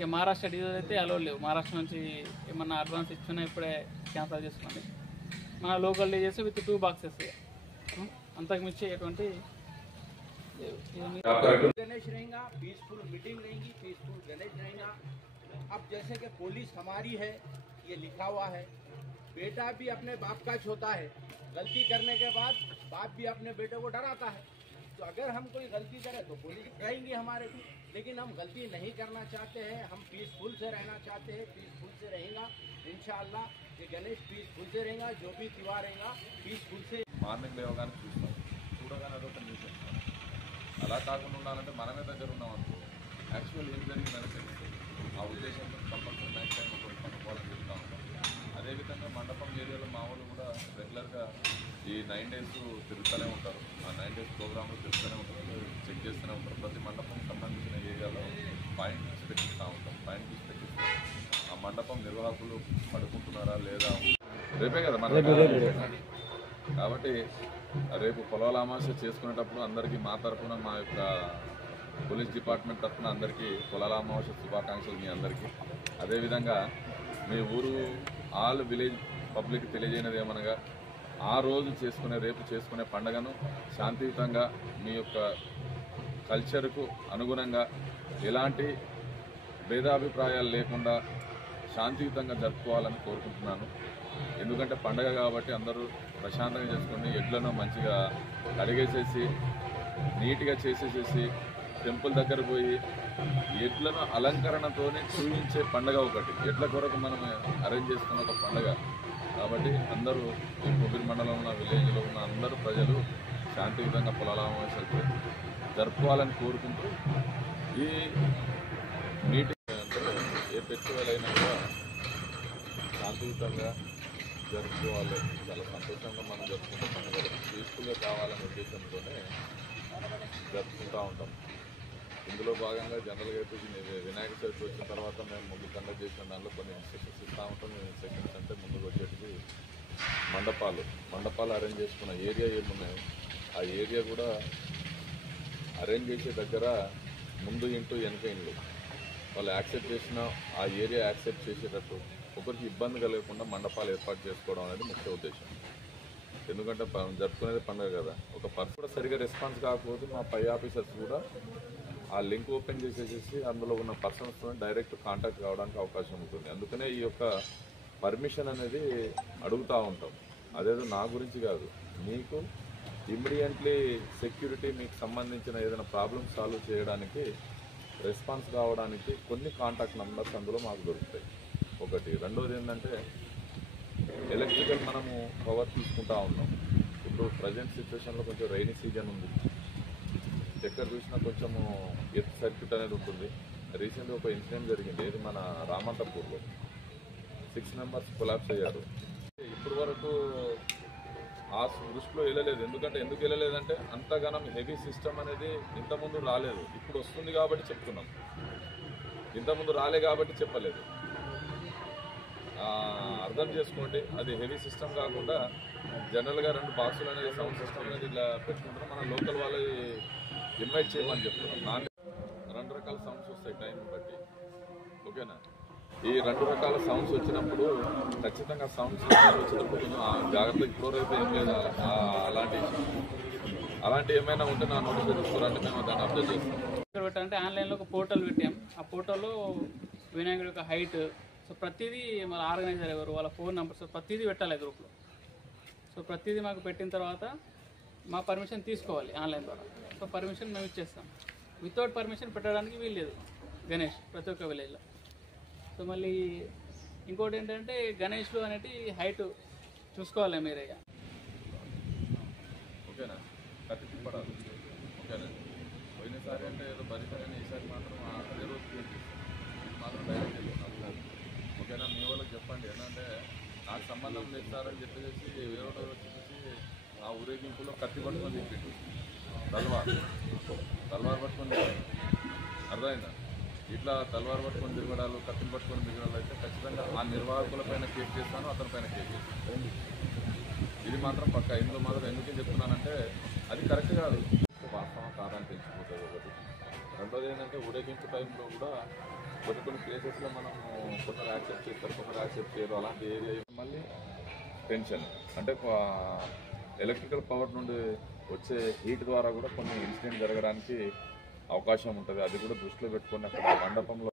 ఇక మహారాష్ట్ర డీజిల్ అయితే అలో లేవు. మహారాష్ట్ర నుంచి ఏమన్నా అడ్వాన్స్ ఇచ్చినా ఇప్పుడే క్యాన్సల్ చేసుకోండి. మన లోకల్ డీజెస్ విత్ 2 బాక్సెస్, అంతకు మించి ఎటువంటి गणेश रहेगा, पीसफुल मीटिंग रहेगी, पीसफुल गणेश रहेगा। अब जैसे कि पुलिस हमारी है, ये लिखा हुआ है, बेटा भी अपने बाप का होता है। गलती करने के बाद बाप भी अपने बेटे को डराता है। तो अगर हम कोई गलती करें तो पुलिस रहेंगी हमारे भी, लेकिन हम गलती नहीं करना चाहते हैं। हम पीसफुल से रहना चाहते हैं, पीसफुल से रहेगा इंशाअल्लाह। ये गणेश पीसफुल से रहेगा, जो भी त्योहार रहेगा पीसफुल से। మార్నింగ్ లేవగానే చూడగానే అదొక న్యూస్ అలా కాకుండా ఉండాలంటే మనమే దగ్గర ఉన్నాం అనుకో, యాక్చువల్ ఏం జరిగిందని తెలుస్తుంది. ఆ ఉద్దేశంతో కంపల్సరీ నైట్ టైం ఒకటి పట్టుకోవాలని చెప్తా ఉంటాం. అదేవిధంగా మండపం ఏరియాలో మా వాళ్ళు కూడా రెగ్యులర్గా ఈ 9 days తిరుగుతూనే ఉంటారు. ఆ 9 days ప్రోగ్రాంలు తిరుగుతూనే ఉంటారు, చెక్ చేస్తూనే ఉంటారు. ప్రతి మండపం సంబంధించిన ఏరియాలో పాయింట్ తీసి పెట్టిస్తూ ఉంటాం. పాయింట్ తీసి పెట్టిస్తే ఆ మండపం నిర్వాహకులు పడుకుంటున్నారా లేదా రేపే కదా మన. కాబట్టి రేపు పొలాల అమావాస్య చేసుకునేటప్పుడు అందరికీ మా తరఫున, మా యొక్క పోలీస్ డిపార్ట్మెంట్ తరఫున అందరికీ పొలాల అమావాస్య శుభాకాంక్షలు మీ అందరికీ. అదేవిధంగా మీ ఊరు ఆల్ విలేజ్ పబ్లిక్ తెలియజేయనది ఏమనగా, ఆ రోజు రేపు చేసుకునే పండుగను శాంతియుతంగా మీ యొక్క కల్చర్కు అనుగుణంగా ఎలాంటి భేదాభిప్రాయాలు లేకుండా శాంతియుతంగా జరుపుకోవాలని కోరుకుంటున్నాను. ఎందుకంటే పండగ కాబట్టి అందరూ ప్రశాంతంగా చేసుకొని ఎడ్లను మంచిగా కడిగేసేసి నీట్గా చేసేసేసి టెంపుల్ దగ్గర పోయి ఎడ్లను అలంకరణతోనే చూపించే పండగ ఒకటి. ఎడ్ల కొరకు మనం అరేంజ్ చేసుకున్న ఒక పండగ కాబట్టి అందరూ ఈ కొబ్బరి మండలంలో ఉన్న విలేజ్లో ఉన్న అందరూ ప్రజలు శాంతియుతంగా పొలాల అమావాస్య జరుపుకోవాలని కోరుకుంటూ, ఈ మీటింగ్ అంటే ఏ ఫెస్టివల్ అయినా కూడా శాంతియుతంగా జరుపుకోవాలి. చాలా సంతోషంగా మనం జరుపుకుంటే పండుగ పీస్ఫుల్గా కావాలనే ఉద్దేశంతోనే జరుపుకుంటూ ఉంటాం. ఇందులో భాగంగా జనరల్గా అయితే వినాయక చవితి వచ్చిన తర్వాత మేము ముందు కండక్ట్ చేసిన దాంట్లో కొన్ని ఇన్స్ట్రక్షన్స్ ఇస్తూ ఉంటాం. ఇన్స్ట్రక్షన్స్ అంటే ముందుకు వచ్చేటివి మండపాలు అరేంజ్ చేసుకున్న ఏరియా ఏమున్నాయో ఆ ఏరియా కూడా అరేంజ్ చేసే దగ్గర ముందు ఇంటూ వెనక ఇండ్లు వాళ్ళు యాక్సెప్ట్ చేసిన ఆ ఏరియా యాక్సెప్ట్ చేసేటట్టు ఒకరికి ఇబ్బంది కలగకుండా మండపాలు ఏర్పాటు చేసుకోవడం అనేది ముఖ్య ఉద్దేశం. ఎందుకంటే జరుపుకునేది పండుగ కదా. ఒక పర్సన్ కూడా సరిగా రెస్పాన్స్ కాకపోతే మా పై ఆఫీసర్స్ కూడా ఆ లింక్ ఓపెన్ చేసేసి అందులో ఉన్న పర్సన్స్తో డైరెక్ట్ కాంటాక్ట్ కావడానికి అవకాశం ఉంటుంది. అందుకనే ఈ యొక్క పర్మిషన్ అనేది అడుగుతూ ఉంటాం. అదేదో నా గురించి కాదు, మీకు ఇమ్మీడియట్లీ సెక్యూరిటీ మీకు సంబంధించిన ఏదైనా ప్రాబ్లమ్ సాల్వ్ చేయడానికి రెస్పాన్స్ కావడానికి కొన్ని కాంటాక్ట్ నెంబర్స్ అందులో మాకు దొరుకుతాయి. ఒకటి. రెండోది ఏంటంటే ఎలక్ట్రికల్ మనము పవర్ తీసుకుంటా ఉన్నాం. ఇప్పుడు ప్రజెంట్ సిచ్యువేషన్లో కొంచెం రైనీ సీజన్ ఉంది, ఎక్కడ చూసినా కొంచెము ఎర్త్ సర్క్యూట్ అనేది ఉంటుంది. రీసెంట్గా ఒక ఇన్సిడెంట్ జరిగింది, ఇది మన రామంతపూర్లో 6 members కొలాప్స్ అయ్యారు. ఇప్పటి వరకు ఆ దృష్టిలో వెళ్ళలేదు. ఎందుకు వెళ్ళలేదంటే అంతగానం హెవీ సిస్టమ్ అనేది ఇంతకుముందు రాలేదు. ఇప్పుడు వస్తుంది కాబట్టి చెప్తున్నాం, ఇంతకుముందు రాలే కాబట్టి చెప్పలేదు. అర్థం చేసుకోండి. అది హెవీ సిస్టమ్ కాకుండా జనరల్గా 2 బాక్సులు అనేది సౌండ్ సిస్టమ్ అనేది ఇలా పెట్టుకుంటాం. మన లోకల్ వాళ్ళు ఇన్వైట్ చేయమని చెప్తున్నాం. 2 రకాల సౌండ్స్ వస్తాయి టైం బట్టి, ఓకేనా. ఈ 2 రకాల సౌండ్స్ వచ్చినప్పుడు ఖచ్చితంగా సౌండ్స్ వచ్చినప్పుడు కొంచెం జాగ్రత్తగా ఇప్పుడైతే ఏం లేదు. అలాంటి ఏమైనా ఉంటే నా నోటీస్ తీసుకోవాలంటే మేము దాన్ని అప్డేట్ చేస్తాం. ఇక్కడ పెట్టాలంటే ఆన్లైన్లో ఒక పోర్టల్ పెట్టాం. ఆ పోర్టల్లో వినాయకుడి యొక్క హైట్, సో ప్రతిదీ మన ఆర్గనైజర్ ఎవరు, వాళ్ళ ఫోన్ నెంబర్స్ ప్రతిదీ పెట్టాలి గ్రూప్లో. సో ప్రతిదీ మాకు పెట్టిన తర్వాత మా పర్మిషన్ తీసుకోవాలి ఆన్లైన్ ద్వారా. సో పర్మిషన్ మేము ఇచ్చేస్తాం. వితౌట్ పర్మిషన్ పెట్టడానికి వీల్లేదు గణేష్ ప్రతి ఒక్క విలేజ్లో. సో మళ్ళీ ఇంకోటి ఏంటంటే గణేష్లు అనేటి హైట్ చూసుకోవాలి మీరే. ఓకేనా, కత్తి పడాలి. ఓకేనా, పోయినసారి అంటే ఏదో పరిసరాన్ని ఈసారి మాత్రం అదే రోజు మాత్రం డైరెక్ట్ వెళ్ళినాం. ఓకేనా, మీ వాళ్ళకి చెప్పండి. ఏంటంటే నాకు సంబంధం లేదు సార్ అని చెప్పేసి వేరే వచ్చేసి ఆ ఊరేగింపులో కత్తి పట్టుకొని తిప్పిండు, తల్వార్ పట్టుకొని తిప్పిండు. అర్థమైందా? ఇట్లా తల్వార్ పట్టుకొని దిగడాలు, కత్తిని పట్టుకొని దిగడాలు అయితే ఖచ్చితంగా ఆ నిర్వాహకుల పైన కేసు చేస్తాను, అతని పైన కేసు చేస్తాను. ఇది మాత్రం పక్కా. ఇందులో మాత్రం ఎందుకు చెప్తున్నానంటే అది కరెక్ట్ కాదు. వాస్తవం కాదని తెలిసిపోతుంది ఒకటి. రెండోది ఏంటంటే ఊరేగింపు టైంలో కూడా కొన్ని ప్లేసెస్లో మనం కొందరు యాక్సెప్ట్ చేస్తారు, కొందరు యాక్సెప్ట్ చేయరు. అలాంటి ఏరియా మళ్ళీ టెన్షన్ అంటే ఎలక్ట్రికల్ పవర్ నుండి వచ్చే హీట్ ద్వారా కూడా కొన్ని ఇన్సిడెంట్ జరగడానికి అవకాశం ఉంటుంది. అది కూడా దృష్టిలో పెట్టుకొని అక్కడ మండపంలో